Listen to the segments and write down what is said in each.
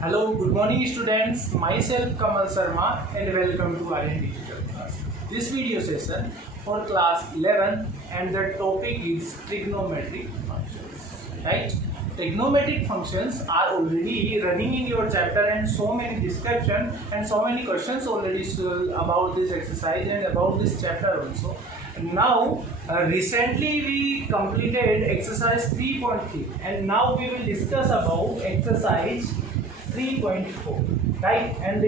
Hello, good morning students. Myself Kamal Sharma and welcome to Aryan Digital class. This video session for class 11 and the topic is trigonometric functions. Right? Trigonometric functions are already running in your chapter and so many description and so many questions already about this exercise and about this chapter also. Now recently we completed exercise 3.3 and now we will discuss about exercise 3.4, right? And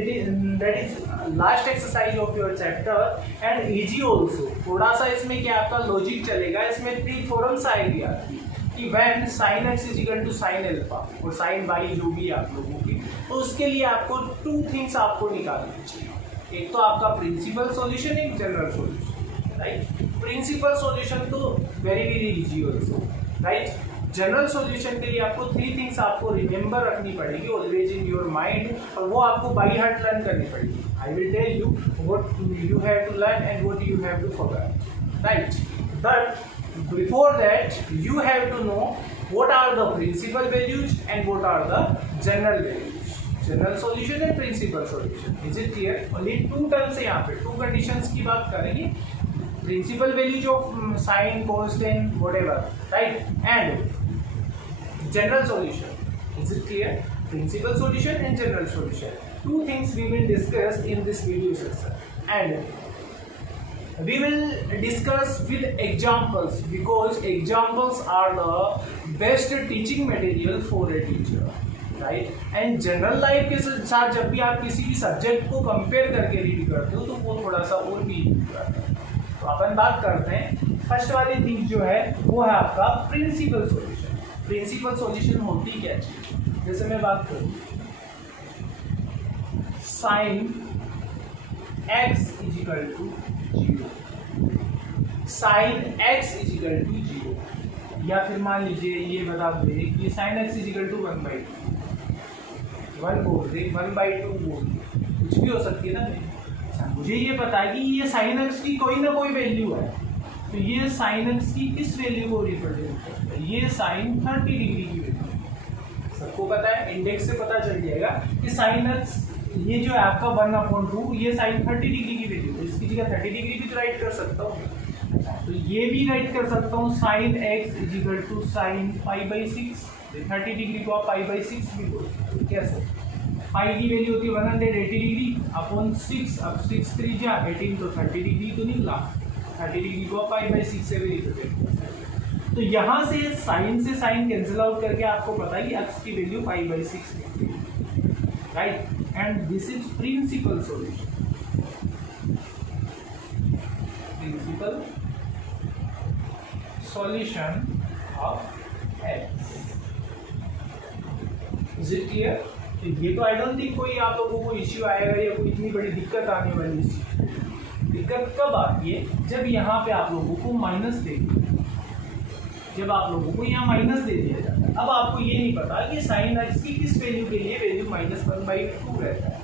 that is last exercise of your chapter and easy also. थोड़ा सा इसमें क्या आपका logic चलेगा, इसमें three theorems आएगी आपकी कि when sin x is equal to sin alpha और sin y जो भी आप लोगों की, तो उसके लिए आपको टू थिंग्स आपको निकालनी चाहिए. एक तो आपका प्रिंसिपल सॉल्यूशन, एक general solution, right? Principal solution तो very easy also, right? General solution के लिए आपको थ्री थिंग्स आपको रिमेंबर रखनी पड़ेगी ऑलवेज इन योर माइंड और वो आपको बाई हार्ट लर्न करनी पड़ेगी. I will tell you what you have to learn and what you have to forget, right? But before that you have to know what are the principal values and what are the general values. General solution and principal solution, is it clear? Only two terms है यहाँ पे, to conditions की बात करेंगे. Principal values of sin, cos, tan, whatever, right? And general solution. Is it clear? Principal solution and general solution. Two things we will discuss in this video session, and we will discuss with examples because examples are the best teaching material for a teacher, right? And general life के साथ जब भी आप किसी भी subject को compare करके read करते हो तो वो थोड़ा सा और भी करता है. तो अपन बात करते हैं फर्स्ट वाली थिंग जो है वो है आपका प्रिंसिपल सॉल्यूशन. प्रिंसिपल सॉल्यूशन होती क्या चीज? जैसे मैं बात करूं sine x is equal to 0, sine x is equal to 0, या फिर मान लीजिए ये बता दे कि sine x is equal to 1/2, 1 बोल दे, 1/2 बोल दे, कुछ भी हो सकती है ना. मुझे ये पता है कि ये साइन एक्स की कोई ना कोई वैल्यू है, तो ये साइन एक्स की किस वैल्यू को रिप्रेजेंट करता है? ये साइन 30 डिग्री की वैल्यू. सबको पता है, इंडेक्स से पता चल जाएगा कि साइन एक्स ये जो है आपका 1/2 ये साइन 30 डिग्री की वैल्यू है. इसकी जगह 30 डिग्री भी तो राइट कर सकता हूँ, तो ये भी राइट कर सकता हूँ sine x is equal to sine π/6. 30 degree को आप π/6 भी बोल सकते हो. कैसे? पाई की वैल्यू होती है 180 डिग्री अपॉन 6. अब 6 3 जा 18 तो 30 डिग्री तो निकला. 30 डिग्री को π/6 से भी रिप्रेजेंट करते हैं. तो यहाँ से साइन से साइन कैंसिल आउट करके आपको पता है कि x की वैल्यू π/6 निकली, right? And this is principal solution. Principal solution of x. Is it clear? ये तो आई डोंट थिंक कोई आप लोगों को इश्यू आएगा या कोई इतनी बड़ी दिक्कत आने वाली. दिक्कत कब आती है? जब यहाँ पे आप लोगों को माइनस दे दिया, जब आप लोगों को यहाँ माइनस दे दिया जाता है. अब आपको ये नहीं पता कि साइन एक्स की किस वैल्यू के लिए वैल्यू -1/2 रहता है.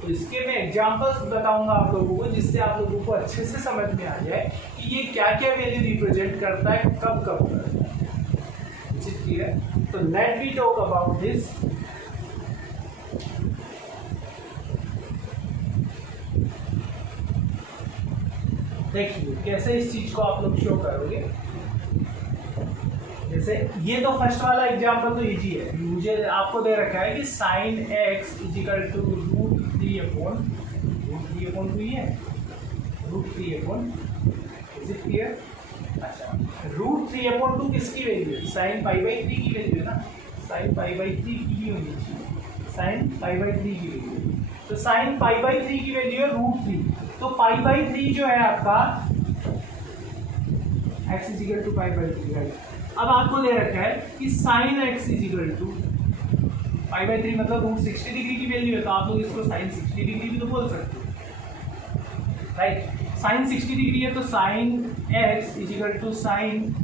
तो इसके मैं एग्जांपल्स बताऊंगा आप लोगों को जिससे आप लोगों को अच्छे से समझ में आ जाए कि ये क्या क्या वैल्यू रिप्रेजेंट करता है, कब कब करता है. तो let we talk about this. देखिए कैसे इस चीज को आप लोग शो करोगे. जैसे ये तो फर्स्ट वाला एग्जांपल तो इजी है. मुझे आपको दे रखा है कि sine x is equal to √3/2 ही है, √3/, इज इट क्लियर? अच्छा, √3/2 किसकी वैल्यू है? साइन π/3 की वैल्यू है ना. साइन π/3 की ही होनी चाहिए, साइन π/3 की वैल्यू. तो साइन π/3 की वैल्यू है √3. तो π/3 जो है आपका x is equal to π/3, right? अब आपको दे रखा है कि sine x is equal to π/3 मतलब √60 डिग्री की वैल्यू है, तो आप लोग इसको साइन 60 डिग्री भी तो बोल सकते हो, राइट? साइन 60 डिग्री है तो sine x is equal to sine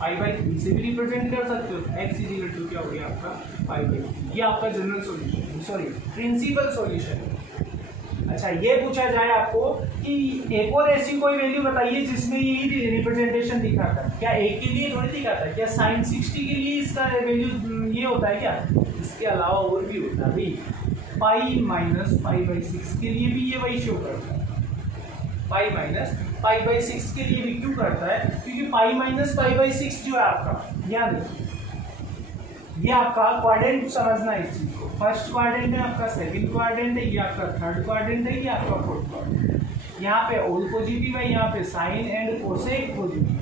π/3 से भी रिप्रेजेंट कर सकते हो. x इज इक्वल टू क्या हो गया आपका π/3. ये आपका general solution, sorry principal solution. अच्छा, ये पूछा जाए आपको कि एक और ऐसी कोई वैल्यू बताइए जिसमें ये रिप्रेजेंटेशन दिखाता है, क्या एक के लिए थोड़ी दिखाता है? क्या साइन 60 के लिए इसका वैल्यू ये होता है क्या? इसके अलावा और भी होता है भाई, पाई माइनस पाई बाई 6 के लिए भी ये वही शो करता है। पाई माइनस पाई बाई 6 के लिए भी क्यों करता है? क्योंकि पाई माइनस पाई बाई 6 जो है आपका, याद रखिए ये आपका क्वाड्रेंट समझना है इस चीज को। फर्स्ट क्वाड्रेंट है आपका, सेकंड क्वाड्रेंट है, ये आपका थर्ड क्वाड्रेंट है, ये आपका फोर्थ क्वाड्रेंट। यहाँ पे ऑल पॉजिटिव है, यहाँ पे साइन एंड कोसेक पॉजिटिव है।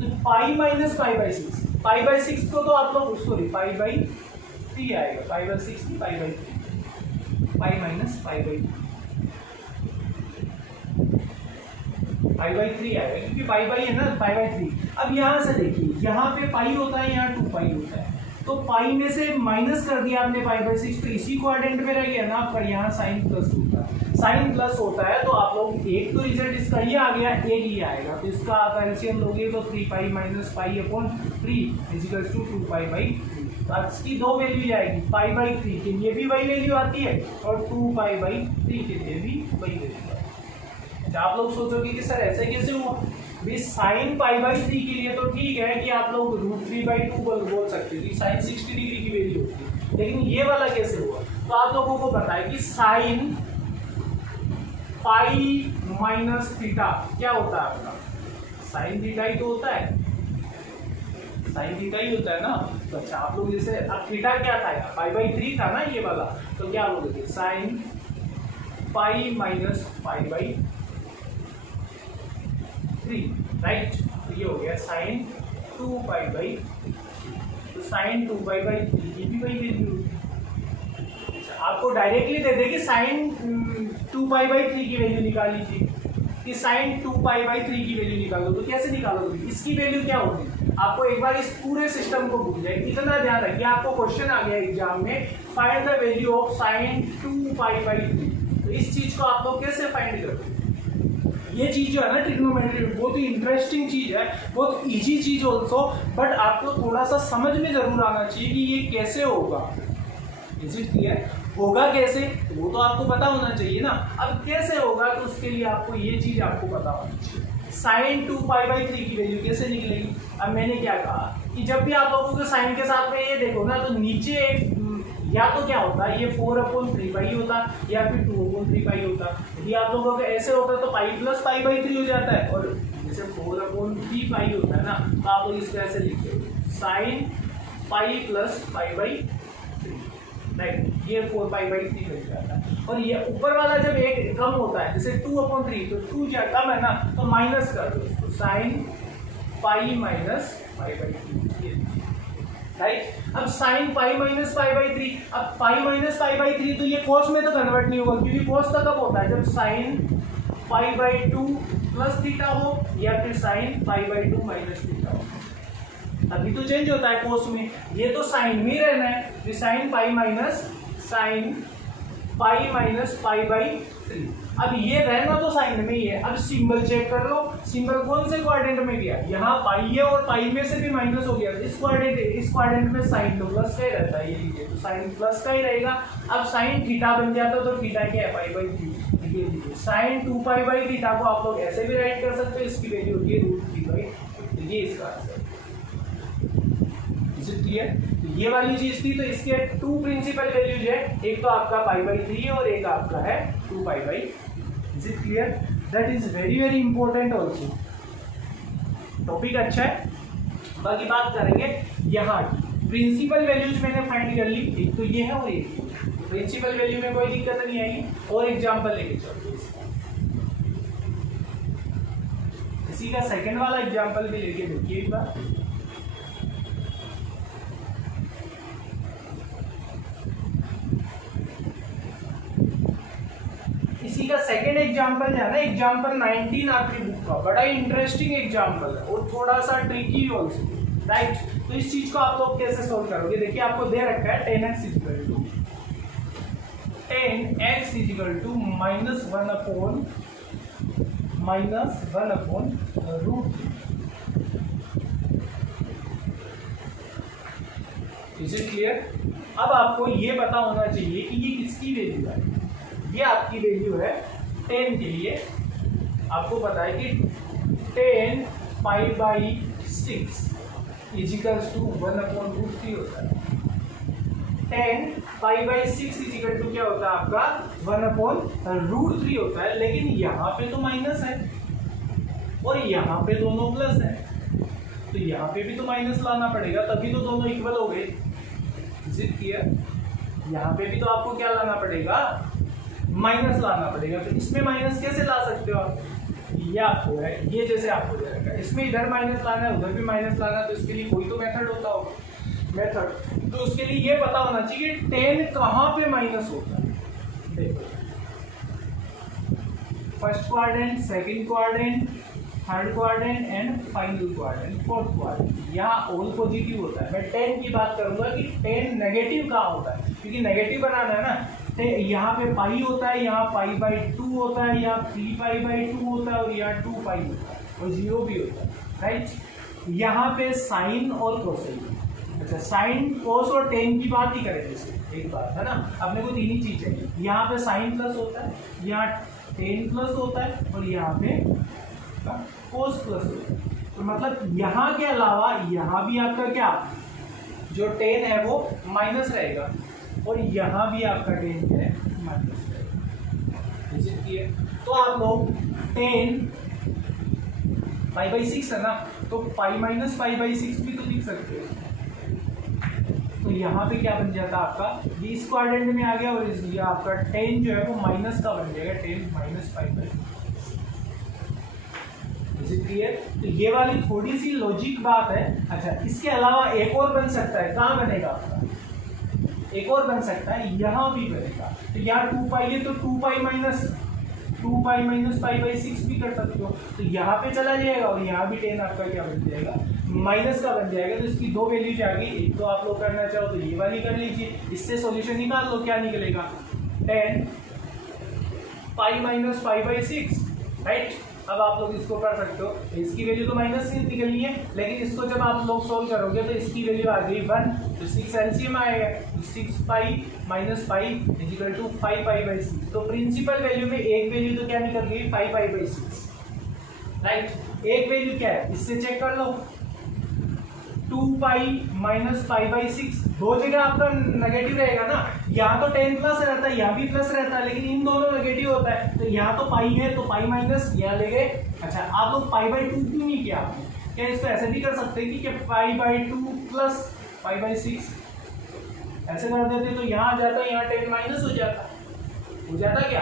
तो पाई minus pi by 6, pi by 6 को तो आप लोग सॉरी पाई बाई 3 आएगा, पाई बाई 6 की पाई by 3, pi minus pi by 3 आएगा, क्योंकि पाई बाई है ना, पाई बाई 3। अब यहाँ से देखिए, यहाँ पे पाई होता है, यहाँ 2 पाई होता है, तो पाई में से माइनस कर दिया आपने पाई बाई 6, तो इसी क्वाड्रेंट में रह गया ना आपका, यहाँ साइन प्लस होता है। साइन प्लस होता है तो आप लोग एक तो रिजल्ट इसका ये आ गया, एक ही आएगा, तो इसका आप एलसीएम लोगे तो 3 pi minus pi upon 3 equals to 2 pi by 3। तो इसकी दो वैल्यू जाएगी, पाई बाई 3 के लिए भी वही वैल्यू आती है और 2 पाई बाई 3 के लिए भी वही वैल्यू आती है। आप लोग सोचोगे कि सर ऐसे कैसे हुआ? भी साइन पाई बाई 3 के लिए तो ठीक है कि आप लोग √3/2 बोल सकते हो, साइन 60 डिग्री की वैल्यू होती है, लेकिन ये वाला कैसे हुआ? तो आप लोगों को पता है कि साइन पाई माइनस थीटा क्या होता है आपका? साइन थीटा ही तो होता है, साइन थीटा ही होता है ना। तो अच्छा आप लोग जैसे, अब थीटा क्या था? पाई बाई 3 था ना ये वाला, तो क्या बोलोगे? Sign pi minus pi by 3, right. तो ये हो गया साइन 2 पाई बाई, तो साइन 2 पाई बाई 3 की भी वही वैल्यू। आपको डायरेक्टली दे दे कि साइन 2 पाई बाई 3 की वैल्यू निकाल लीजिए, कि साइन 2 पाई बाई 3 की वैल्यू निकालो, तो कैसे निकालोगे? इसकी वैल्यू क्या होगी? आपको एक बार इस पूरे सिस्टम को भूल जाए, इतना ध्यान रखिए, आपको क्वेश्चन आ गया एग्जाम में, find the value of sine 2 pi by 3। तो इस चीज को आप लोग कैसे फाइंड करोगे? ये चीज जो है ना ट्रिग्नोमेट्री, बहुत ही इंटरेस्टिंग चीज है, बहुत इजी चीज ऑल्सो, बट आपको थोड़ा सा समझ में जरूर आना चाहिए कि ये कैसे होगा। Is it clear? होगा कैसे वो तो आपको पता होना चाहिए ना। अब कैसे होगा तो उसके लिए आपको ये चीज आपको पता होनी चाहिए। साइन 2 पाई बाई 3 की वैल्यू कैसे निकलेगी? अब मैंने क्या कहा कि जब भी आप लोगों को साइन के साथ में ये देखो ना, तो नीचे एक या तो क्या होता है, ये 4/3 पाई होता या फिर 2/3 पाई होता। यदि आप लोगों का ऐसे होता तो पाई प्लस पाई बाई 3 हो जाता है, और जैसे 4/3 पाई होता है ना, तो आप लोग इसको ऐसे लिखते हो sine pi plus pi by 3, right. ये 4 पाई बाई 3 बन जाता है। और ये ऊपर वाला जब एक कम होता है, जैसे 2/3, तो 2 क्या कम है ना, तो माइनस कर दो उसको, sine pi minus pi by 3, right. अब sine pi minus pi by 3, अब पाई माइनस पाई बाई 3, तो ये कोस में तो कन्वर्ट नहीं होगा, क्योंकि कोस तो कब होता है? जब sine pi by 2 plus theta हो या फिर sine pi by 2 minus theta हो, अभी तो चेंज होता है कोस में। ये तो साइन में रहना है, sign pi minus pi by 3। अब ये रहना तो साइन में ही है। अब सिंबल चेक कर लो, सिंबल कौन से क्वाड्रेंट में गया? यहाँ पाई है और पाई में से भी माइनस हो गया। इस क्वाड्रेंट में साइन तो प्लस का ही रहता है, ये लीजिए, तो साइन प्लस का ही रहेगा। अब साइन थीटा बन जाता तो थीटा क्या है? Pi by 3। Sine 2 pi by theta को आप लोग ऐसे भी राइट कर सकते हो, इसकी वैल्यू होती है √3/2। ये इसका आंसर। Is it clear? ये वाली चीज थी, तो इसके 2 प्रिंसिपल वैल्यूज है, एक तो आपका पाई बाई 3 और एक आपका है 2 pi by. Is it clear? That is very very important also. Topic अच्छा है। बाकी बात करेंगे यहाँ प्रिंसिपल वैल्यूज मैंने फाइंड कर ली, एक तो ये है और एक प्रिंसिपल वैल्यू में कोई दिक्कत नहीं आएगी। और एग्जाम्पल लेके चलते इसी का सेकंड वाला एग्जाम्पल भी लेके देखिए एक बार। इसी का सेकंड एग्जाम्पल है ना, एग्जाम्पल 19 आपकी बुक का, बड़ा इंटरेस्टिंग एग्जाम्पल है और थोड़ा सा ट्रिकी ऑल्सो, राइट। तो इस चीज को आप लोग कैसे सोल्व करोगे? देखिए आपको दे रखा है 10x equal to -1/√3। Is it clear? अब आपको ये पता होना चाहिए कि ये किसकी वैल्यू है। ये आपकी वैल्यू है 10 के लिए। आपको पता है कि 10 पाई बाई 6 इजिकल्स टू 1/√3 होता है, 10 pi by 6 is equal to क्या होता है आपका 1/√3 होता है, लेकिन यहाँ पे तो माइनस है और यहाँ पे दोनों प्लस है, तो यहाँ पे भी तो माइनस लाना पड़ेगा, तभी तो दोनों इक्वल हो गए। It clear? यहाँ पे भी तो आपको क्या लाना पड़ेगा, माइनस लाना पड़ेगा। तो इसमें माइनस कैसे ला सकते हो आप, ये आपको है, ये जैसे आपको जाएगा, इसमें इधर माइनस लाना है उधर भी माइनस लाना है, तो इसके लिए कोई तो मेथड होता होगा, मेथड। तो उसके लिए ये पता होना चाहिए 10 कहाँ पे माइनस होता है। देखो first quadrant, second quadrant, third quadrant and final quadrant, fourth quadrant, यहाँ ऑल पॉजिटिव होता है। मैं 10 की बात करूंगा कि 10 नेगेटिव कहाँ होता है, क्योंकि नेगेटिव बनाना है ना, तो यहाँ पे पाई होता है, यहाँ पाई बाई 2 होता है, यहाँ 3 पाई बाई 2 होता है और यहाँ 2 पाई होता है और 0 भी होता है, राइट। यहाँ पे साइन और कोसाइन, अच्छा साइन कोस और टेन की बात ही करें जैसे एक बात है ना, अपने को तीन ही चीज चाहिए। यहाँ पे साइन प्लस होता है, यहाँ टेन प्लस होता है और यहाँ पे कोस प्लस होता है। तो मतलब यहाँ के अलावा यहाँ भी आपका क्या जो टेन है वो माइनस रहेगा और यहाँ भी आपका टेन क्या है माइनस रहेगा। तो आप लोग 10 पाई बाई 6 है ना, तो पाई माइनस पाई बाई 6 भी तो लिख सकते हो। तो यहाँ पे क्या बन जाता है आपका, ये इस क्वाड्रेंट में आ गया और ये आपका 10 जो है वो माइनस का बन जाएगा, 10 माइनस पाई बाई। क्लियर? तो ये वाली थोड़ी सी लॉजिक बात है। अच्छा इसके अलावा एक और बन सकता है, कहाँ बनेगा आपका, एक और बन सकता है, यहाँ भी बनेगा। तो यहाँ 2 पाई है तो 2 पाई माइनस पाई बाई 6 भी कर सकते हो। तो यहाँ पे चला जाएगा और यहाँ भी 10 आपका क्या बन जाएगा, माइनस का बन जाएगा। तो इसकी दो वैल्यूज आ गई, एक तो आप लोग करना चाहो तो ये वाली कर लीजिए, इससे सॉल्यूशन निकाल लो, क्या निकलेगा 10 पाई माइनस पाई बाई 6, राइट। अब आप लोग इसको कर सकते हो, इसकी वैल्यू तो माइनस ही निकलनी है, लेकिन इसको जब आप लोग सोल्व करोगे तो इसकी वैल्यू आ गई 1, तो 6 एलसीएम आएगा, तो 6 pi minus pi is equal to 5 pi by 6। तो प्रिंसिपल वैल्यू में एक वैल्यू तो क्या निकल गई 5 पाई बाई 6, राइट। एक वैल्यू क्या है इससे चेक कर लो, 2 पाई माइनस पाई बाई 6, दो जगह आपका नेगेटिव रहेगा ना, यहाँ तो 10 प्लस रहता है, यहाँ भी प्लस रहता है, लेकिन इन दोनों नेगेटिव होता है। तो यहाँ तो पाई है तो पाई माइनस यहाँ ले गए। अच्छा आप लोग पाई बाई 2 क्यों नहीं किया आपने, क्या इसको ऐसे भी कर सकते हैं कि पाई बाई 2 प्लस पाई बाई 6 ऐसे कर देते, तो यहाँ आ जाता, यहाँ 10 माइनस हो जाता क्या,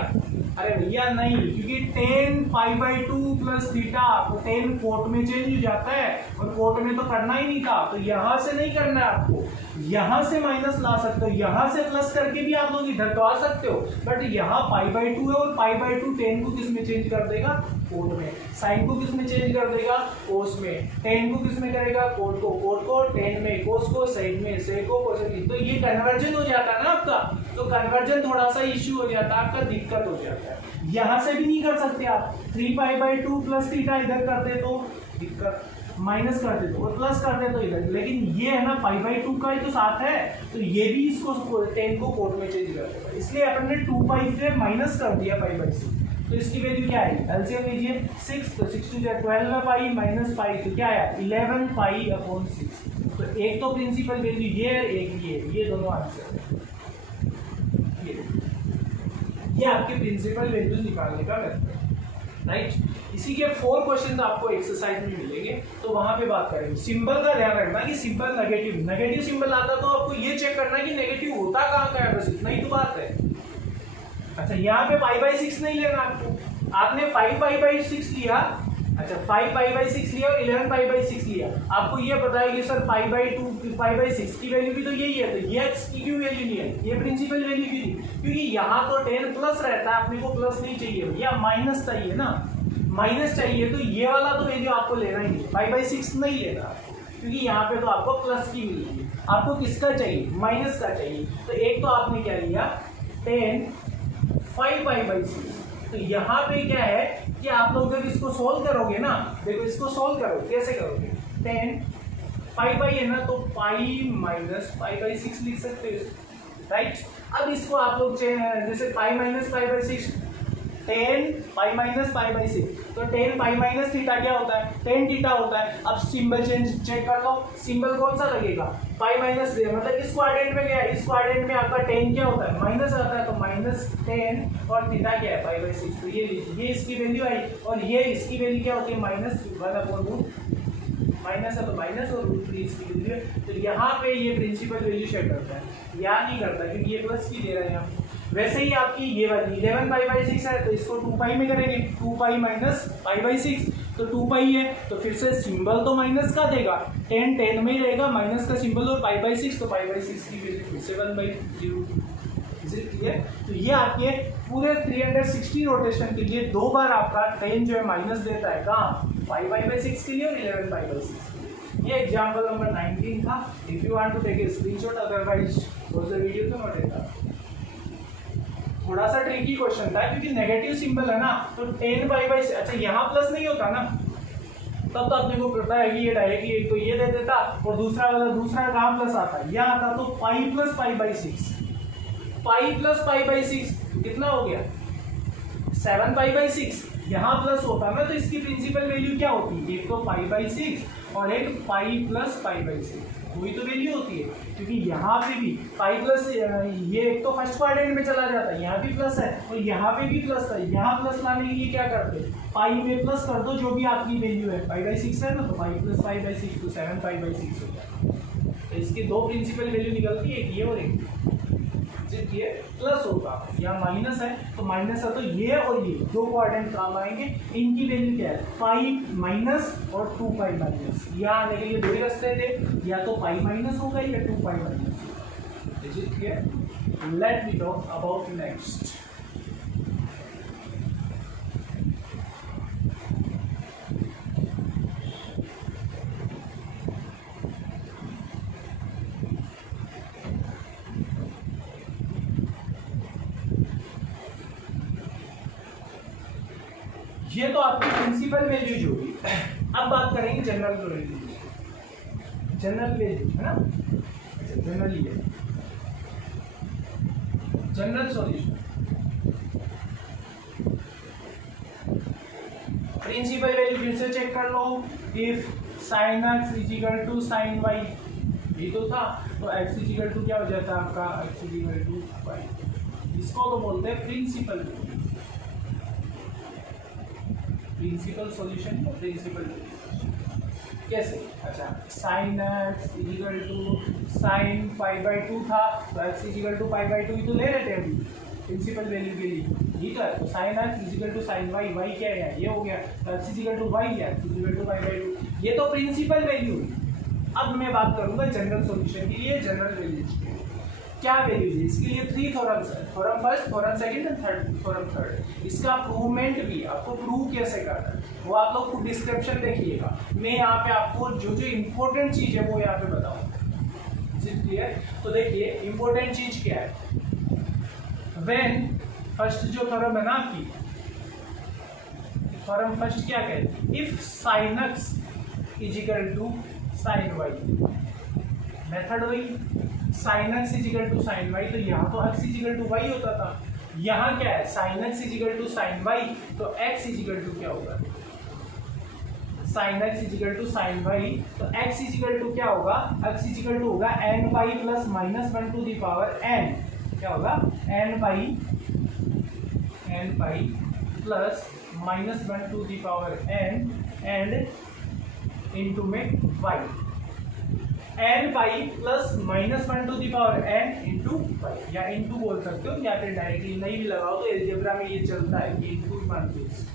अरे भैया नहीं, क्योंकि 10 पाई बाई 2 प्लस थीटा, तो 10 कोट में चेंज हो जाता है और कोट में तो करना ही नहीं था, तो यहाँ से नहीं करना है आपको, यहाँ से माइनस ला सकते हो, यहाँ से प्लस करके भी आप लोग इधर तो आ सकते हो, बट यहाँ पाई बाई 2 है और पाई बाई 2 10 को किस में चेंज कर देगा, कोट में, साइन को किस में चेंज कर देगा, कोस में, 10 को किस में करेगा, कोट को, 10 में कोस को, साइन में सेक को, कोसेक, तो ये कन्वर्जन हो जाता है ना आपका, तो कन्वर्जन थोड़ा सा इश्यू हो जाता है आपका, दिक्कत हो जाता है। यहाँ से भी नहीं कर सकते आप, 3 पाई बाई 2 प्लस थीटा इधर करते तो दिक्कत, माइनस करते तो और प्लस करते तो इधर, लेकिन ये है ना पाई बाई 2 का ही तो साथ है, तो ये भी इसको 10 को कोट में चेंज कर देगा, इसलिए अपन ने 2 पाई से माइनस कर दिया पाई बाई 6। तो इसकी वैल्यू क्या आएगी, एलसीएम लीजिए 6, तो 6 टू 12 पाई माइनस पाई, तो क्या आया 11 पाई अपॉन 6। तो एक तो प्रिंसिपल वैल्यू ये है, एक ये दोनों आंसर है, ये आपके प्रिंसिपल वैल्यूज निकालने का मेथड, राइट। इसी के 4 क्वेश्चन आपको एक्सरसाइज में मिलेंगे, तो वहां पे बात करेंगे। सिंबल का ध्यान रखना कि सिंबल नेगेटिव सिंबल आता तो आपको ये चेक करना कि नेगेटिव होता कहाँ का है, बस इतना ही तो बात है। अच्छा यहाँ पे पाई बाई 6 नहीं लेना आपको, आपने 5 पाई बाई 6 लिया, अच्छा 5 पाई बाई 6 लिया और 11 पाई बाई 6 लिया, आपको ये पता है कि sir pi by 2 pi by 6 की वैल्यू भी तो यही है, तो ये x की क्यों वैल्यू नहीं है, ये प्रिंसिपल वैल्यू क्यों नहीं, क्योंकि यहाँ तो 10 प्लस रहता है, अपने को प्लस नहीं चाहिए, या माइनस चाहिए ना, माइनस चाहिए, तो ये वाला तो वैल्यू आपको लेना ही है, पाई बाई 6 नहीं लेना, क्योंकि यहाँ पे तो आपको प्लस की मिलेगी, आपको किसका चाहिए, माइनस का चाहिए। तो एक तो आपने क्या लिया 10 5 पाई बाई 6, तो यहाँ पे क्या है कि आप लोग जब इसको सोल्व करोगे ना, देखो इसको सोल्व करो, कैसे करोगे, 10 5 पाई है ना, तो पाई माइनस पाई बाई 6 लिख सकते हो, राइट। अब इसको आप लोग जैसे पाई minus pi by 6 10 pi minus pi by 6, तो 10 पाई माइनस थीटा क्या होता है, 10 थीटा होता है। अब सिंबल चेक कर लो, सिंबल कौन सा लगेगा, पाई माइनस, मतलब इस क्वाड्रेंट में क्या है, इस क्वाड्रेंट में आपका 10 क्या होता है, माइनस आता है, तो -10 और थीटा क्या है, पाई बाई 6। तो ये इसकी वैल्यू आई, और ये इसकी वैल्यू क्या होती है, -1/√, माइनस है तो माइनस, और √3 इसकी वैल्यू है। तो यहाँ पे ये प्रिंसिपल वैल्यू शेयर करता है, या नहीं करता, क्योंकि ये प्लस की दे रहा है यहाँ। वैसे ही आपकी ये वाली 11 पाई बाई 6 है, तो इसको 2 पाई में करेंगे, 2 पाई माइनस पाई बाई 6, तो 2 पाई है, तो फिर से सिंबल तो माइनस का देगा, 10 में ही रहेगा माइनस का सिंबल, और पाई बाई 6, तो पाई बाई 6 की वैल्यू फिर से 1/0। क्लियर। तो ये आपके पूरे 360 रोटेशन के लिए 2 बार आपका 10 जो है माइनस देता है, कहाँ, पाई बाई 6 के लिए और 11 पाई बाई 6 के लिए। ये एग्जाम्पल नंबर 19 था। If you want to take a screenshot, otherwise pause the video तो हटेगा। थोड़ा सा ट्रिकी क्वेश्चन था, क्योंकि नेगेटिव सिंबल है ना, तो 10 पाई बाई, अच्छा यहाँ प्लस नहीं होता ना, तब तो अपने को पता है कि ये डायरेक्टली एक तो ये दे देता, और दूसरा कहाँ प्लस आता है, यहाँ आता, तो pi plus pi by 6, pi plus pi by 6 कितना हो गया, 7 पाई बाई 6। यहाँ प्लस होता ना, तो इसकी प्रिंसिपल वैल्यू क्या होती है, एक तो पाई बाई 6 और एक पाई प्लस पाई बाई 6, वही तो वैल्यू होती है। क्योंकि यहाँ पे भी पाई प्लस, ये एक तो फर्स्ट क्वाड्रेंट में चला जाता है, यहाँ भी प्लस है और यहाँ पे भी प्लस है। यहाँ प्लस लाने के लिए क्या करते हैं, पाई में प्लस कर दो जो भी आपकी वैल्यू है, पाई बाई 6 है ना, तो पाई प्लस पाई बाई 6, तो 7 पाई बाई 6 हो जाता है। तो इसकी 2 प्रिंसिपल वैल्यू निकलती है, एक ये और एक ये प्लस होगा, या माइनस है तो माइनस है, तो ये और ये 2 क्वाड्रेंट काम आएंगे। इनकी वैल्यू क्या है, पाई माइनस और 2 पाई माइनस। यहाँ आने के लिए 2 ही रास्ते थे, या तो पाई माइनस होगा या 2 pi minus. Is it clear? Let me talk about next. ये तो आपकी प्रिंसिपल वैल्यू जो हुई। अब बात करेंगे जनरल वैल्यू, जनरल वैल्यू है ना, अच्छा जनरली है, जनरल सॉल्यूशन। प्रिंसिपल वैल्यू फिर से चेक कर लो, if sin x is equal to sin y, ये तो था, तो x इजिकल टू क्या हो जाता है आपका, x इजिकल टू y। इसको तो बोलते हैं प्रिंसिपल वैल्यू, प्रिंसिपल सॉल्यूशन और प्रिंसिपल कैसे, अच्छा sin x is equal to sin pi by 2 था, तो x is equal to pi by 2 ही तो ले रहे थे अभी प्रिंसिपल वैल्यू के लिए, ठीक है। तो sin x is equal to sin y, y क्या है, ये हो गया, तो x इजिकल टू y है, x is equal to pi by 2, ये तो प्रिंसिपल वैल्यू है। अब मैं बात करूंगा जनरल सॉल्यूशन के लिए, जनरल वैल्यू क्या वैल्यूज है, इसके लिए 3 थ्योरम्स है, theorem first, theorem second and theorem third. इसका प्रूवमेंट भी आपको प्रूव कैसे करना है वो आप लोग खुद डिस्क्रिप्शन देखिएगा, मैं यहाँ पे आपको जो जो इम्पोर्टेंट चीज है वो यहाँ पे बताऊंगा, क्लियर। तो देखिए इम्पोर्टेंट चीज क्या है, व्हेन फर्स्ट जो थ्योरम है ना आपकी, थ्योरम फर्स्ट क्या कहती है, if sin x is equal to sin y, method वही sin x is equal to sin y, तो यहाँ तो x इजिकल टू y होता था, यहाँ क्या है sin x is equal to sin y, तो x इजिकल टू क्या होगा, sin x is equal to sin y, तो x इजिकल टू क्या होगा, x इजिकल टू होगा n pi plus -1 to the power n, क्या होगा n pi plus -1 to the power n and into में y, n pi plus -1 to the power n into pi, या into बोल सकते हो, या फिर डायरेक्टली नहीं भी लगाओ तो अलजेब्रा में ये चलता है कि इंटू मानते हैं।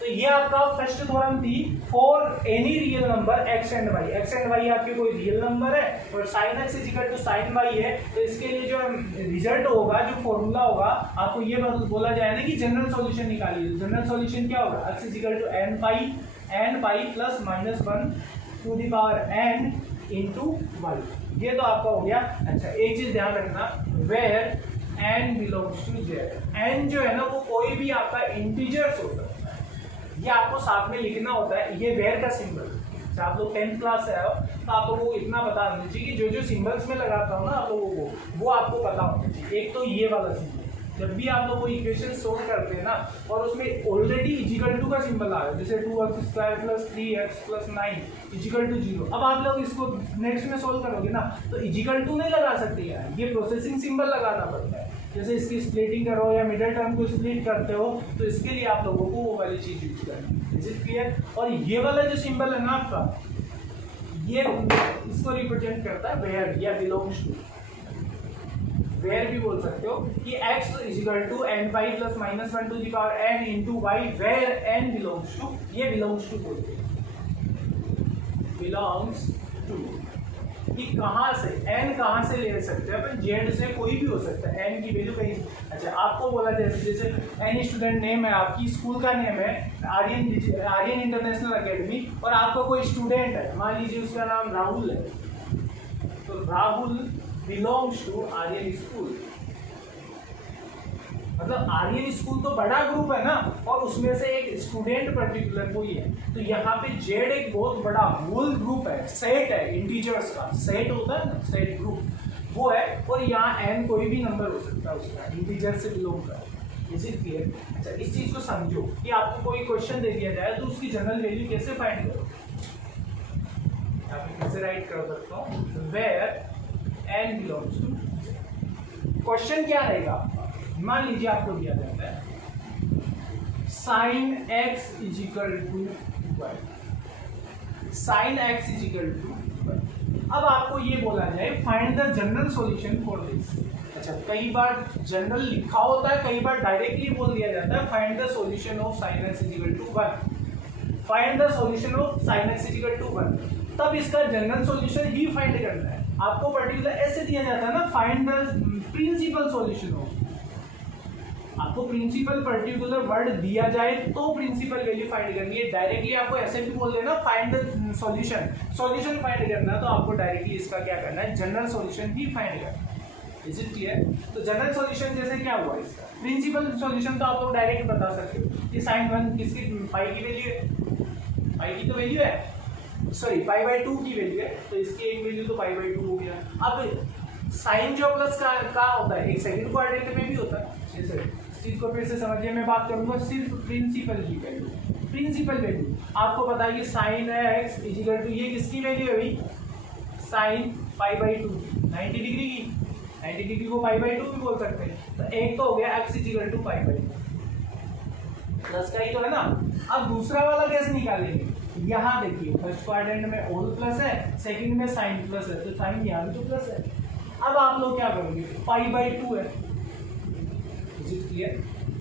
तो ये आपका फर्स्ट थ्योरम थी for any real number x and y, x and y आपके कोई रियल नंबर है और sin x is equal to sin y है, तो इसके लिए जो रिजल्ट होगा, जो फॉर्मूला होगा, आपको ये बोला जाए ना कि जनरल सॉल्यूशन निकालिए। जनरल सॉल्यूशन क्या होगा, x is equal to n pi plus -1 to the power n into y, ये तो आपका हो गया। अच्छा एक चीज ध्यान रखना, where n belongs to z, n जो है ना वो कोई भी आपका इंटीजर्स होता है, ये आपको साथ में लिखना होता है, ये वेयर का सिंबल। आप लोग 10th क्लास से आए हो तो आप लोगों को इतना बता देना चाहिए कि जो जो सिंबल्स में लगाता हूँ ना आप लोगों को, वो आपको पता होना चाहिए। एक तो ये वाला सिंबल, जब भी आप लोग वो इक्वेशन सोल्व करते हैं ना और उसमें ऑलरेडी इजिकल टू का सिंबल आ रहा है, जैसे 2x² + 3x + 9 इजिकल टू 0, अब आप लोग इसको नेक्स्ट में सोल्व करोगे ना तो इजिकल टू नहीं लगा सकते यार, ये प्रोसेसिंग सिंबल लगाना पड़ता है। जैसे इसकी स्प्लिटिंग करो या मिडिल टर्म को स्प्लिट करते हो तो इसके लिए आप लोगों को वो वाली चीज यूज करनी है। Is it clear? और ये वाला जो सिंबल है ना आपका, ये इसको रिप्रेजेंट करता है वेयर या बिलोंग्स टू, वेयर भी बोल सकते हो कि x = n y + -1 to the power n into y where n belongs to, ये belongs to बोलते हैं, belongs to कि कहाँ से, n कहाँ से ले सकते हैं अपन, z से कोई भी हो सकता है, n की वैल्यू कहीं। अच्छा आपको बोला जैसे n स्टूडेंट नेम है, आपकी स्कूल का नेम है आर्यन इंटरनेशनल एकेडमी, और आपका कोई स्टूडेंट है, मान लीजिए उसका नाम राहुल है, तो Rahul belongs to Aryan school. मतलब आर्यन स्कूल तो बड़ा ग्रुप है ना, और उसमें से एक स्टूडेंट पर्टिकुलर कोई है, तो यहाँ पे जेड एक बहुत बड़ा होल ग्रुप है, सेट है, इंटीजर्स का सेट होता है ना, सेट ग्रुप वो है, और यहाँ एन कोई भी नंबर हो सकता है उसका, इंटीजर से बिलोंग कर। Is it clear? अच्छा इस चीज को समझो कि आपको कोई क्वेश्चन दे दिया जाए तो उसकी जनरल वैल्यू कैसे फाइंड करो, आप कैसे राइट कर सकता हूँ, where n belongs to। Question क्या रहेगा, मान लीजिए आपको दिया जाता है sin x = y, sin x = y। अब आपको ये बोला जाए find the general solution for this. अच्छा कई बार जनरल लिखा होता है, कई बार डायरेक्टली बोल दिया जाता है find the solution of sin x = 1, find the solution of sin x = 1, तब इसका जनरल सॉल्यूशन ही फाइंड करना है। आपको पर्टिकुलर ऐसे दिया जाता है ना, find the principal solution of, आपको प्रिंसिपल पर्टिकुलर वर्ड दिया जाए तो प्रिंसिपल वैल्यू फाइंड करनी है। डायरेक्टली आपको ऐसे भी बोल देना फाइंड द सॉल्यूशन फाइंड करना, तो आपको डायरेक्टली इसका क्या करना है, जनरल सॉल्यूशन ही फाइंड करना है। Is it clear? तो जनरल सॉल्यूशन जैसे क्या हुआ इसका, प्रिंसिपल सॉल्यूशन तो आप लोग डायरेक्ट बता सकते हो कि sin 1 किसकी, पाई की वैल्यू है, पाई की तो वैल्यू है, सॉरी π/2 की वैल्यू है, तो इसकी एक वैल्यू तो π/2 हो गया। अब साइन जो प्लस का होता है एक सेकंड क्वाड्रेंट में भी होता है, जैसे इस चीज को फिर से समझिए, मैं बात करूंगा सिर्फ प्रिंसिपल की वैल्यू। प्रिंसिपल वैल्यू आपको पता है कि sin x = ये किसकी वैल्यू है भाई, sin π/2 90 डिग्री की, 90 डिग्री को π/2 भी बोल सकते हैं, तो एक तो हो गया x = π/2 प्लस का ही तो है ना। अब दूसरा वाला कैसे निकालेंगे, यहाँ देखिए फर्स्ट क्वाड्रेंट में ऑल प्लस है, सेकंड में साइन प्लस है, तो साइन यहाँ भी तो प्लस है। अब आप लोग क्या करोगे, π/2 है, इज इट क्लियर,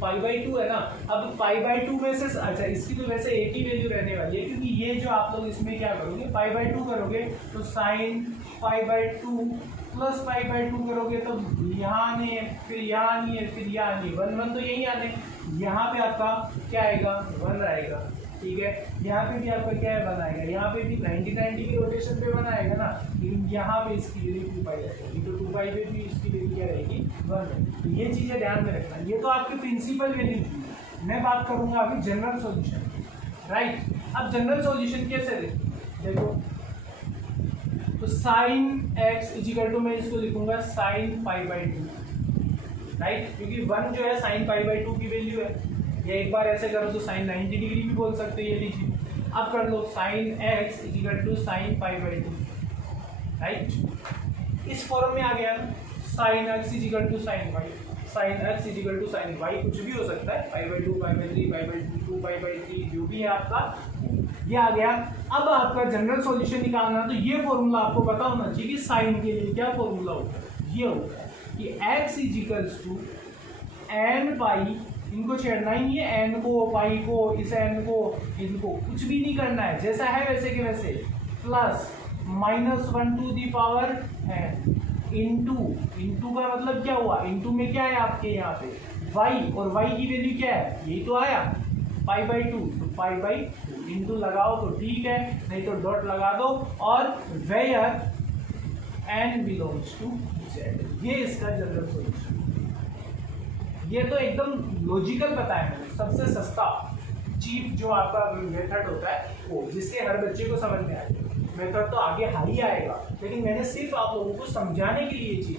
π/2 है ना। अब π/2 में से, अच्छा इसकी तो वैसे एक ही वैल्यू रहने वाली है, क्योंकि ये जो आप लोग इसमें क्या करोगे, π/2 करोगे तो साइन π/2 प्लस π/2 करोगे तो यहाँ नहीं है, फिर यहाँ नहीं है, फिर यहाँ नहीं, 1 तो यही आने, यहाँ पे आपका क्या आएगा, 1 आएगा, ठीक है। यहाँ पे भी आपका क्या है, 1 आएगा, यहाँ पे भी 90 की रोटेशन पे 1 आएगा ना, लेकिन यहाँ पे इसकी वैल्यू 2π रहेगी, तो 2π पे भी इसकी वैल्यू क्या रहेगी, 1 रहेगी। तो ये चीज़ें ध्यान में रखना, ये तो आपकी प्रिंसिपल वैल्यू थी, मैं बात करूँगा अभी जनरल सॉल्यूशन, राइट। अब जनरल सॉल्यूशन कैसे देखो, तो sin x = मैं इसको लिखूंगा sin π/2, राइट, क्योंकि 1 जो है sin π/2 की वैल्यू है। या एक बार ऐसे करो तो sin 90 डिग्री भी बोल सकते हैं, ये लीजिए। अब कर लो sin x = sin π/2, राइट। इस फॉर्म में आ गया sin x = sin y, sin x = sin y, कुछ भी हो सकता है, π/2 π/3 π/2 2π/3 जो भी है आपका, ये आ गया। अब आपका जनरल सॉल्यूशन निकालना, तो ये फॉर्मूला आपको पता होना चाहिए कि साइन के लिए क्या फॉर्मूला होता है, ये होता है कि x = n π, इनको छेड़ना ही है, n को पाई को, इस n को, इनको कुछ भी नहीं करना है, जैसा है वैसे के वैसे, plus -1 to the power n into का मतलब क्या हुआ, इंटू में क्या है आपके यहाँ पे y, और y की वैल्यू क्या है, यही तो आया π/2, तो π/2 इंटू लगाओ तो ठीक है, नहीं तो डॉट लगा दो, और where n belongs to z, ये इसका जनरल सॉल्यूशन। ये तो एकदम लॉजिकल बताया मैंने, सबसे सस्ता चीप जो आपका मेथड होता है वो, जिससे हर बच्चे को समझ में आए। मेथड तो आगे हाई आएगा, लेकिन मैंने सिर्फ आप लोगों को समझाने के लिए चीज,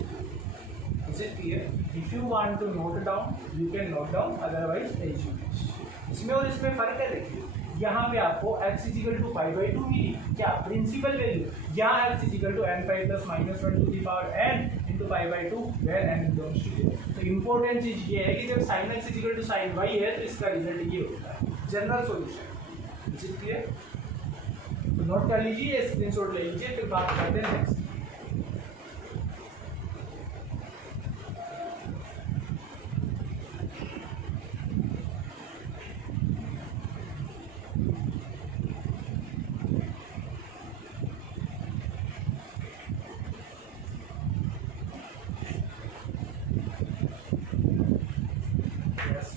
is it clear? If you want to note down you can note down, otherwise as you wish. इसमें और इसमें फर्क है। देखिए यहाँ पे आपको x is equal to pi by 2 मिली, क्या प्रिंसिपल वैल्यू। यहाँ x is equal to n pi plus minus 1 to the power n into pi by 2 where n belongs to 0। तो इम्पोर्टेंट चीज ये है कि जब sine x is equal to sine y है तो इसका रिजल्ट ये होता है general solution. Is it clear? तो नोट कर लीजिए, स्क्रीनशॉट ले लीजिए, फिर बात करते हैं next.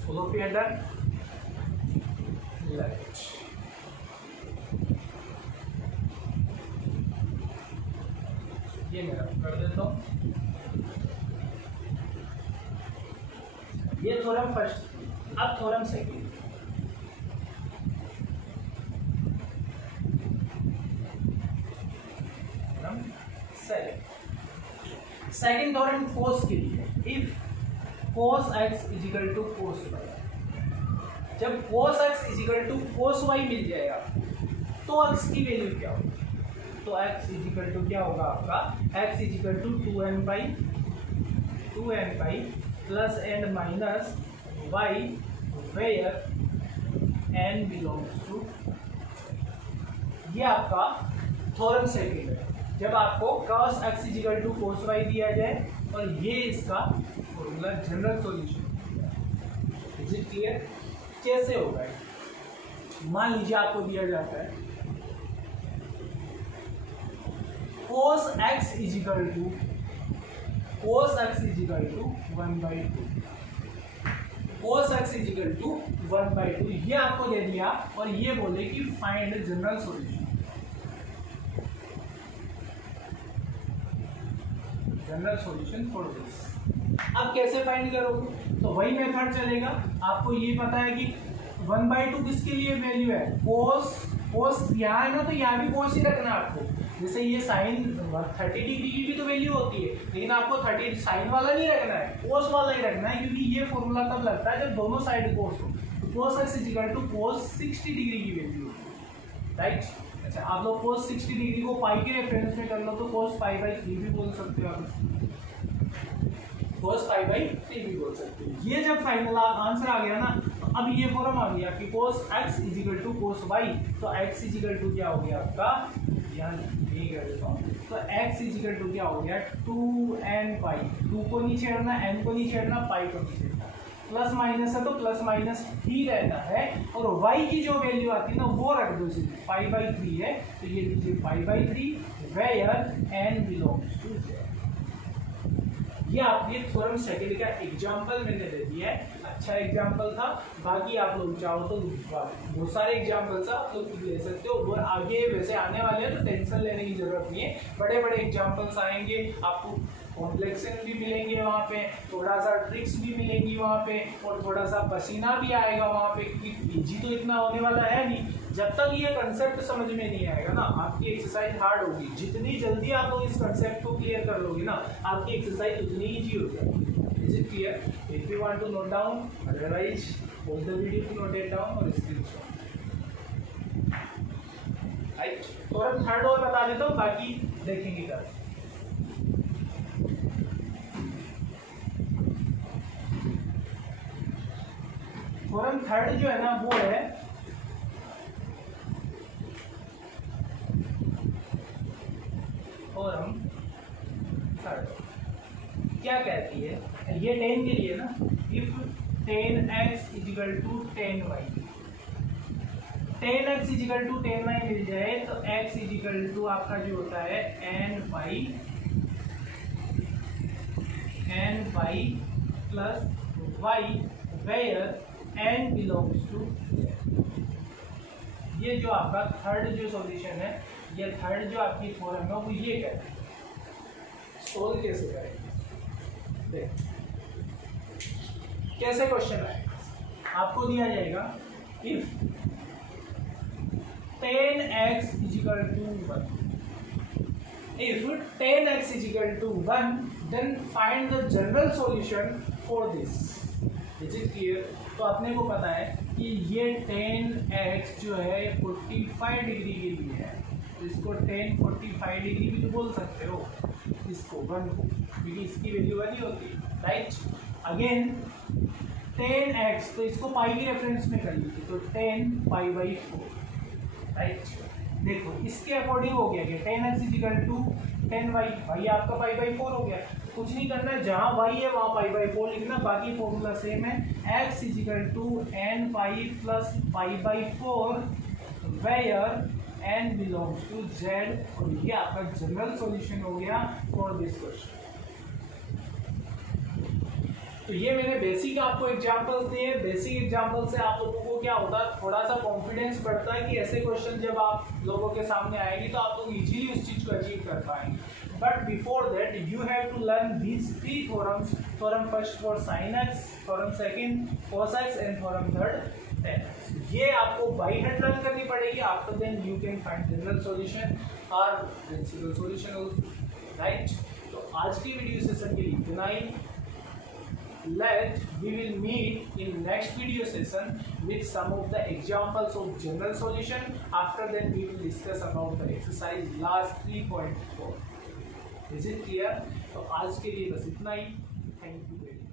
All of you are done? Right. ये मेरा कर देता हूँ। ये थ्योरम फर्स्ट, अब थ्योरम सेकंड। सेकंड थ्योरम फोर्स के लिए, if cos x is equal to cos y, जब cos x is equal to cos y मिल जाएगा तो x की वैल्यू क्या होगी? तो x इजिकल टू क्या होगा आपका, x is equal to 2n pi plus and minus y where n belongs to. ये आपका थ्योरम सेकंड है, जब आपको cos x is equal to cos y दिया जाए और ये इसका formula general solution. Is it clear? कैसे होगा? मान लीजिए आपको दिया जाता है cos x is equal to 1/2, cos x is equal to 1/2, ये आपको दे दिया और ये बोले कि find general solution. General solution for this. अब कैसे फाइंड करोगे? तो वही मेथड चलेगा। आपको ये पता है कि 1/2 किसके लिए वैल्यू है, कोस यहाँ है ना, तो यहाँ भी कोस ही रखना है आपको। जैसे ये साइन 30 डिग्री की भी तो वैल्यू होती है, लेकिन आपको 30 साइन वाला नहीं रखना है, कोस वाला ही रखना है, क्योंकि ये फॉर्मूला तब लगता है जब दोनों साइड कोस हो। तो cos x equal to cos 60 degree की वैल्यू होती है, राइट। अच्छा, आप लोग कोस 60 डिग्री को पाई के रेफरेंस में कर लो तो कोस पाई बाई 3 भी बोल सकते हो आप, कोस पाई बाई 3 भी बोल सकते हो। ये जब फाइनल आंसर आ गया ना, तो अब ये फॉर्म आ गया कि cos x is equal to cos y, तो x इजिकल टू क्या हो गया आपका, यहाँ ये कर देता हूँ, तो x इजिकल टू क्या हो गया 2n पाई, 2 को नहीं छेड़ना, n को नहीं छेड़ना, पाई को नहीं छेड़ना, प्लस माइनस है तो प्लस माइनस ही रहना है, और y की जो वैल्यू आती है ना वो रख दो, पाई बाई 3 है तो ये लीजिए pi by 3 where n belongs to z। ये आपने थ्योरम सेकंड का एग्जांपल मैंने दे दिया है, अच्छा एग्जांपल था। बाकी आप लोग चाहो तो बहुत सारे एग्जांपल्स आप लोग ले सकते हो, और आगे वैसे आने वाले हैं तो टेंशन लेने की जरूरत नहीं है, बड़े बड़े एग्जांपल्स आएंगे, आपको कॉम्प्लेक्सन भी मिलेंगे वहाँ पे, थोड़ा सा ट्रिक्स भी मिलेंगी वहाँ पे, और थोड़ा सा पसीना भी आएगा वहाँ पे, क्योंकि इजी तो इतना होने वाला है नहीं। जब तक ये कंसेप्ट समझ में नहीं आएगा ना, आपकी एक्सरसाइज हार्ड होगी। जितनी जल्दी आप लोग इस कंसेप्ट को क्लियर कर लोगे ना, आपकी एक्सरसाइज उतनी ईजी हो जाएगी। Is it clear? If you want to note down, otherwise pause the video to note it down और स्क्रीनशॉट, राइट। और अब थर्ड और बता देता हूँ, बाकी देखेंगे कल। थ्योरम थर्ड जो है ना वो है थ्योरम थर्ड, क्या कहती है, ये 10 के लिए ना, if 10x equal to 10y, 10x equal to 10y मिल जाए तो x इजिकल टू आपका जो होता है n y plus y where n belongs to. ये जो आपका थर्ड जो सॉल्यूशन है, ये थर्ड जो आपकी थ्योरम है वो ये कहते हैं। सोल्व कैसे करेंगे, देख कैसे क्वेश्चन आएगा। आपको दिया जाएगा if 10x equal to 1, if 10x equal to 1 then find the general solution for this. Is it clear? तो अपने को पता है कि ये 10x जो है 45 डिग्री के लिए है, तो इसको 10 45 डिग्री भी तो बोल सकते हो, इसको 1 को, क्योंकि इसकी वैल्यू 1 ही होती है, राइट। अगेन 10x, तो इसको पाई के रेफरेंस में कर लीजिए, तो 10 π/4, राइट। देखो इसके अकॉर्डिंग हो गया कि 10x = 10y, भाई आपका π/4 हो गया। कुछ नहीं करना है, जहाँ y है वहाँ π/4 लिखना, बाकी फॉर्मूला सेम है। x = nπ + π/4 where n belongs to z, और ये आपका जनरल सॉल्यूशन हो गया फॉर दिस क्वेश्चन। तो ये मैंने बेसिक आपको एग्जांपल्स दिए। बेसिक एग्जांपल से आप लोगों को क्या होता है, थोड़ा सा कॉन्फिडेंस बढ़ता है कि ऐसे क्वेश्चन जब आप लोगों के सामने आएंगे तो आप लोग इजीली उस चीज को अचीव कर पाएंगे। But before that you have to learn these 3 theorems. Theorem first for sin x, theorem second cos x and theorem third tan x। ये आपको बाय हेड लर्न करनी पड़ेगी। After then you can find general solution और principal solution, right. तो आज की video session के लिए इतना ही। We will meet in next video session with some of the examples of general solution. After that we will discuss about the exercise last 3.4. Is it clear? तो आज के लिए बस इतना ही। Thank you very much.